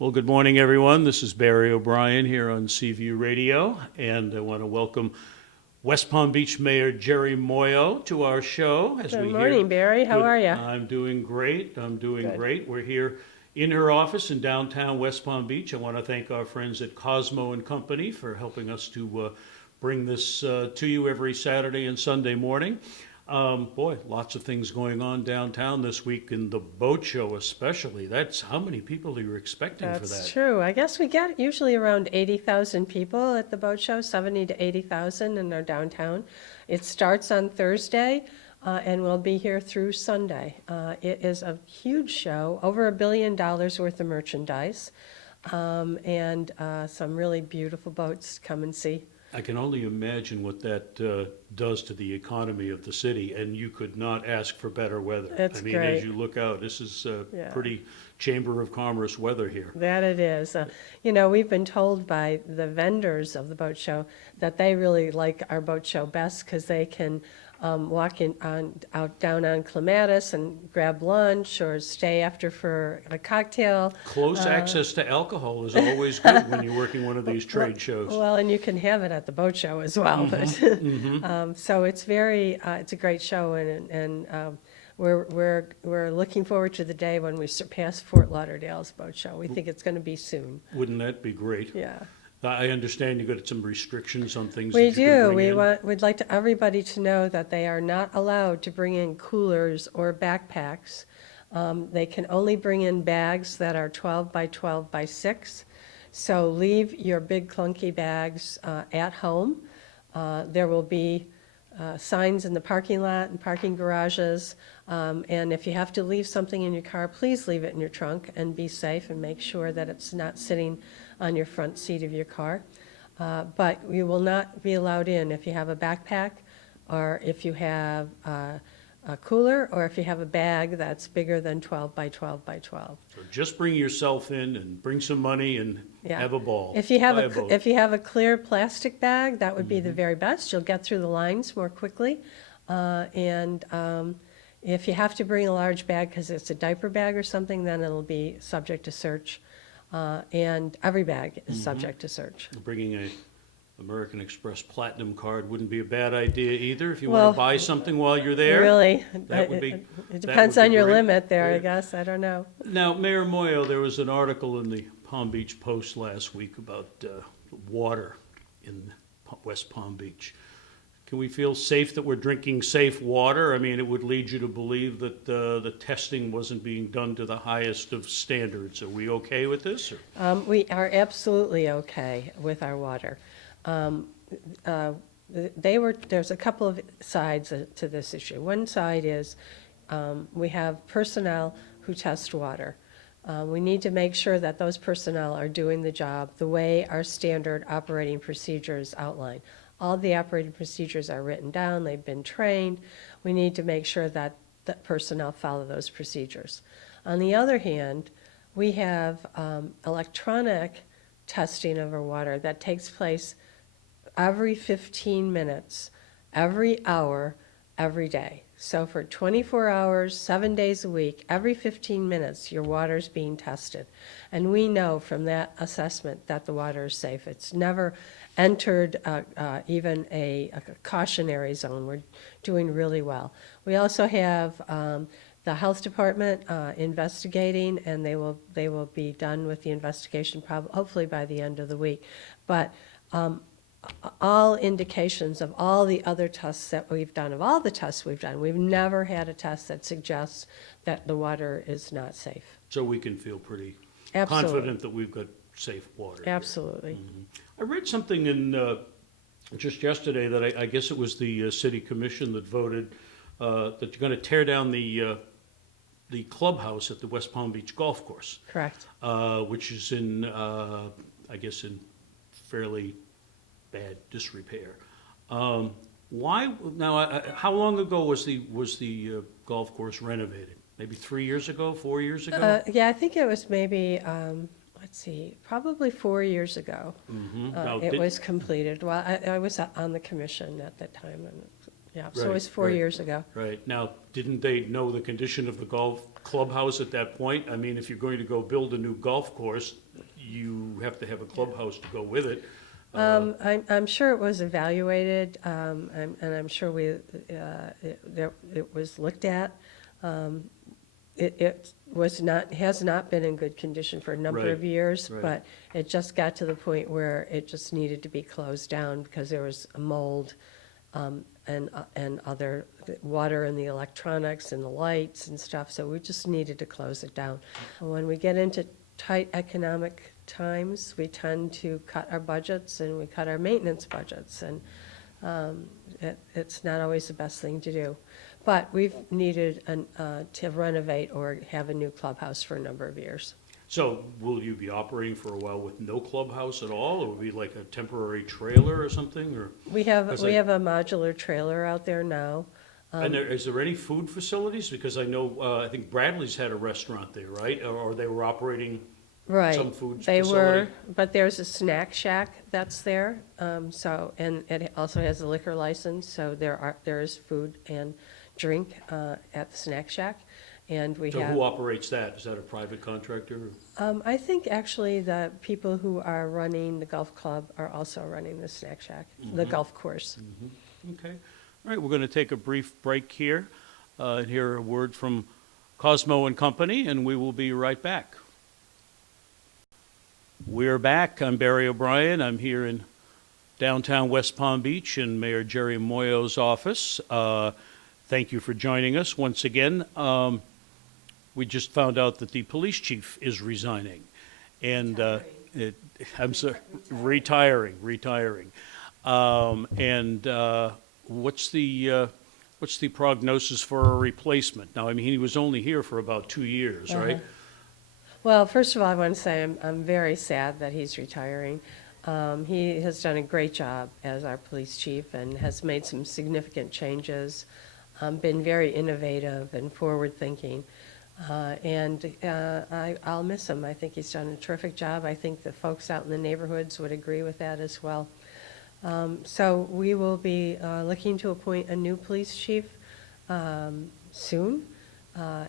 Well, good morning, everyone. This is Barry O'Brien here on Seaview Radio, and I want to welcome West Palm Beach Mayor Jerry Muoio to our show. Good morning, Barry. How are you? I'm doing great. Good. Great. We're here in her office in downtown West Palm Beach. I want to thank our friends at Cosmo and Company for helping us to bring this to you every Saturday and Sunday morning. Lots of things going on downtown this week, in the boat show especially. That's how many people are you expecting for that? That's true. I guess we get usually around 80,000 people at the boat show, 70 to 80,000 in our downtown. It starts on Thursday and we'll be here through Sunday. It is a huge show, over $1 billion worth of merchandise, and some really beautiful boats. Come and see. I can only imagine what that does to the economy of the city, and you could not ask for better weather. It's great. As you look out, this is Yeah. pretty Chamber of Commerce weather here. That it is. We've been told by the vendors of the boat show that they really like our boat show best because they can walk out down on Clematis and grab lunch or stay after for a cocktail. Close access to alcohol is always good when you're working one of these trade shows. Well, and you can have it at the boat show as well. So it's it's a great show, and we're looking forward to the day when we surpass Fort Lauderdale's boat show. We think it's going to be soon. Wouldn't that be great? Yeah. I understand you've got some restrictions on things We that you can do. bring in. We'd like everybody to know that they are not allowed to bring in coolers or backpacks. They can only bring in bags that are 12 by 12 by 6. So leave your big clunky bags at home. There will be signs in the parking lot and parking garages. And if you have to leave something in your car, please leave it in your trunk and be safe and make sure that it's not sitting on your front seat of your car. But you will not be allowed in if you have a backpack, or if you have a cooler, or if you have a bag that's bigger than 12 by 12 by 12. So just bring yourself in and bring some money and Yeah. have a ball. If you have Buy a boat. if you have a clear plastic bag, that would be the very best. You'll get through the lines more quickly. If you have to bring a large bag because it's a diaper bag or something, then it'll be subject to search. And every bag is subject to search. Bringing a American Express Platinum card wouldn't be a bad idea either if you Well, want to buy something while you're there. Really, That would be- it that depends would be on your great. limit there, I Yeah. guess. I don't know. Now, Mayor Muoio, there was an article in the Palm Beach Post last week about water in West Palm Beach. Can we feel safe that we're drinking safe water? I mean, it would lead you to believe that the testing wasn't being done to the highest of standards. Are we okay with this? Or? We are absolutely okay with our water. There's a couple of sides to this issue. One side is we have personnel who test water. We need to make sure that those personnel are doing the job the way our standard operating procedures outline. All the operating procedures are written down, they've been trained. We need to make sure that the personnel follow those procedures. On the other hand, we have electronic testing of our water that takes place every 15 minutes, every hour, every day. So for 24 hours, 7 days a week, every 15 minutes, your water's being tested. And we know from that assessment that the water is safe. It's never entered even a cautionary zone. We're doing really well. We also have the health department investigating, and they will be done with the investigation hopefully by the end of the week. But all indications of all the other tests that we've done, of all the tests we've done, we've never had a test that suggests that the water is not safe. So we can feel pretty Absolutely. confident that we've got safe water. Absolutely. I read something in just yesterday that I guess it was the city commission that voted that you're going to tear down the clubhouse at the West Palm Beach Golf Course, Correct. which is in I guess in fairly bad disrepair. Why now? How long ago was the golf course renovated? Maybe 3 years ago, 4 years ago. Yeah, I think it was maybe, let's see, probably 4 years ago. Now, It was completed. Well, I was on the commission at that time, and yeah, so it Right, was 4 right. years ago. Right. Now, didn't they know the condition of the golf clubhouse at that point? I mean, if you're going to go build a new golf course, you have to have a clubhouse to go with it. I'm sure it was evaluated, and I'm sure it was looked at. It has not been in good condition for a number Right, of years, right. but it just got to the point where it just needed to be closed down because there was mold, and other water in the electronics and the lights and stuff, so we just needed to close it down. And when we get into tight economic times, we tend to cut our budgets and we cut our maintenance budgets, and it's not always the best thing to do. But we've needed to renovate or have a new clubhouse for a number of years. So will you be operating for a while with no clubhouse at all? Or will it be like a temporary trailer or something, or? We have Because a modular trailer out there now. And is there any food facilities? Because I know, I think Bradley's had a restaurant there, right? Or they were operating Right. some food They facility? were, but there's a snack shack that's there, so, and it also has a liquor license, so there is food and drink at the snack shack, and we So have. who operates that? Is that a private contractor? I think actually the people who are running the golf club are also running the snack shack, the golf course. Okay. All right, we're going to take a brief break here and hear a word from Cosmo and Company, and we will be right back. We're back. I'm Barry O'Brien. I'm here in downtown West Palm Beach in Mayor Jerry Muoio's office. Thank you for joining us once again. We just found out that the police chief is resigning, and I'm sorry, retiring. What's the prognosis for a replacement? Now, I mean, he was only here for about 2 years, right? Well, first of all, I want to say I'm very sad that he's retiring. He has done a great job as our police chief and has made some significant changes, been very innovative and forward-thinking. I'll miss him. I think he's done a terrific job. I think the folks out in the neighborhoods would agree with that as well. So we will be looking to appoint a new police chief soon.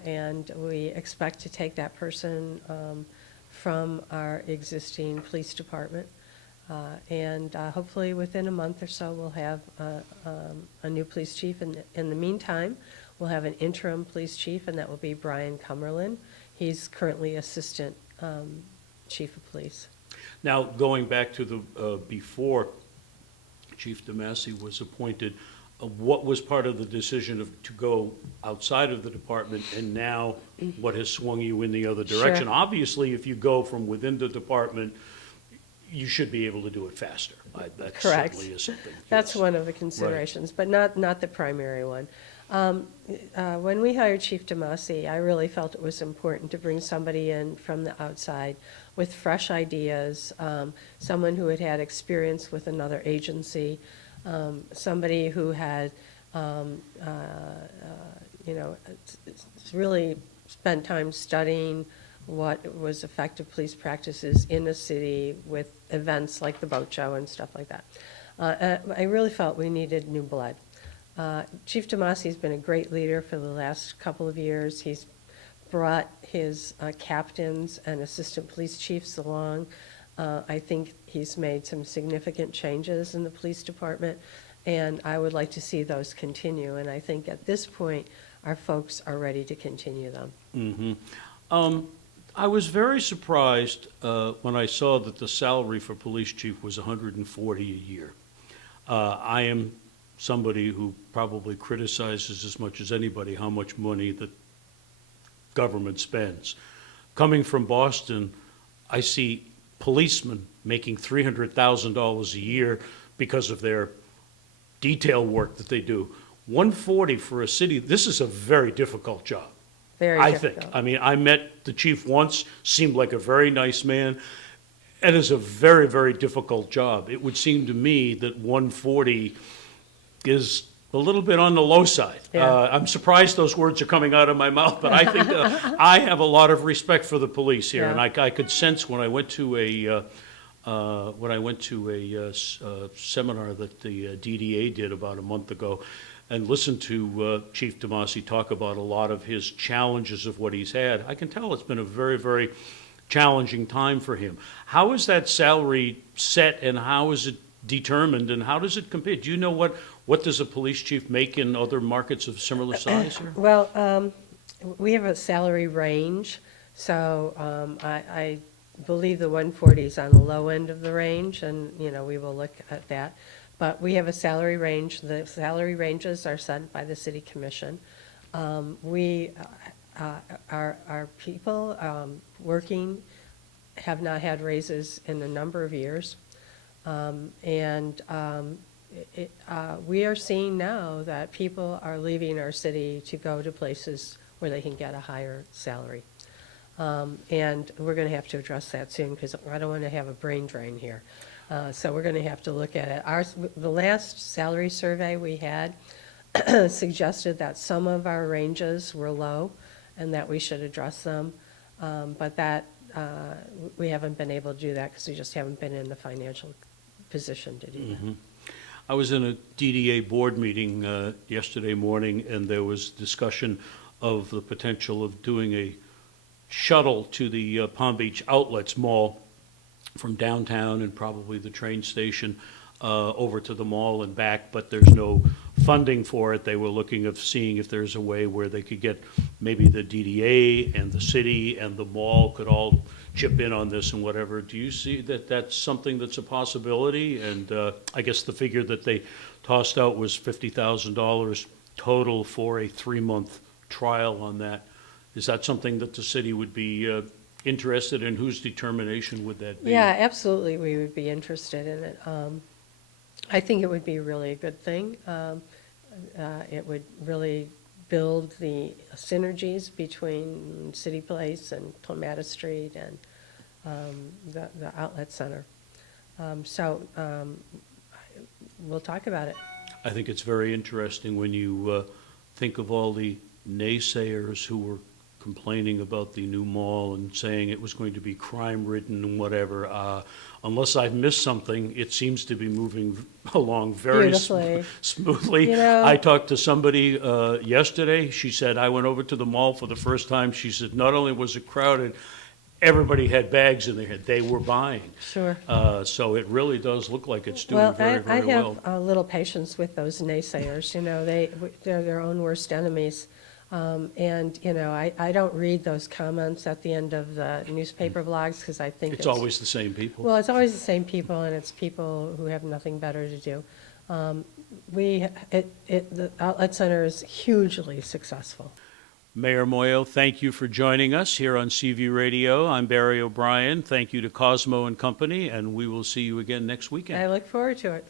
And we expect to take that person from our existing police department. Hopefully within a month or so, we'll have a new police chief. In the meantime, we'll have an interim police chief, and that will be Brian Cumberland. He's currently assistant chief of police. Now, going back to the before Chief DeMasi was appointed, what was part of the decision to go outside of the department, and now what has swung you in the other direction? Sure. Obviously, if you go from within the department, you should be able to do it faster. That Correct. certainly is something. That's yes. one of the considerations, but not the primary one. When we hired Chief DeMasi, I really felt it was important to bring somebody in from the outside with fresh ideas, someone who had had experience with another agency, somebody who had, really spent time studying what was effective police practices in a city with events like the boat show and stuff like that. I really felt we needed new blood. Chief DeMasi has been a great leader for the last couple of years. He's brought his captains and assistant police chiefs along. I think he's made some significant changes in the police department, and I would like to see those continue. And I think at this point, our folks are ready to continue them. Mm-hmm. I was very surprised when I saw that the salary for police chief was $140 a year. I am somebody who probably criticizes as much as anybody how much money the government spends. Coming from Boston, I see policemen making $300,000 a year because of their detail work that they do. $140 for a city, this is a very difficult job. Very think. difficult. I mean, I met the chief once, seemed like a very nice man. It is a very, very difficult job. It would seem to me that 140 is a little bit on the low side. Yeah. I'm surprised those words are coming out of my mouth, but I think I have a lot of respect for the police here, Yeah. and I could sense when I went to a seminar that the DDA did about a month ago, and listened to Chief Tomasi talk about a lot of his challenges of what he's had, I can tell it's been a very, very challenging time for him. How is that salary set, and how is it determined, and how does it compare? Do you know what does a police chief make in other markets of similar size here? Well, we have a salary range, so I believe the 140 is on the low end of the range, and, we will look at that. But we have a salary range. The salary ranges are set by the city commission. Our people working have not had raises in a number of years. We are seeing now that people are leaving our city to go to places where they can get a higher salary. And we're going to have to address that soon, because I don't want to have a brain drain here. So we're going to have to look at it. The last salary survey we had suggested that some of our ranges were low and that we should address them. But that we haven't been able to do that because we just haven't been in the financial position to do that. I was in a DDA board meeting yesterday morning, and there was discussion of the potential of doing a shuttle to the Palm Beach Outlets Mall from downtown and probably the train station over to the mall and back, but there's no funding for it. They were looking of seeing if there's a way where they could get maybe the DDA and the city and the mall could all chip in on this and whatever. Do you see that that's something that's a possibility? And I guess the figure that they tossed out was $50,000 total for a 3-month trial on that. Is that something that the city would be interested in? Whose determination would that be? Yeah, absolutely, we would be interested in it. I think it would be really a good thing. It would really build the synergies between City Place and Clematis Street and the outlet center. We'll talk about it. I think it's very interesting when you think of all the naysayers who were complaining about the new mall and saying it was going to be crime-ridden and whatever. Unless I've missed something, it seems to be moving along very Beautifully. smoothly. I talked to somebody yesterday. She said, I went over to the mall for the first time. She said, not only was it crowded, everybody had bags in their head. They were buying. Sure. So it really does look like it's doing very, very well. I have a little patience with those naysayers. They're their own worst enemies. I don't read those comments at the end of the newspaper blogs because I think It's always the same people. Well, it's always the same people, and it's people who have nothing better to do. The outlet center is hugely successful. Mayor Muoio, thank you for joining us here on CV Radio. I'm Barry O'Brien. Thank you to Cosmo and Company, and we will see you again next weekend. I look forward to it.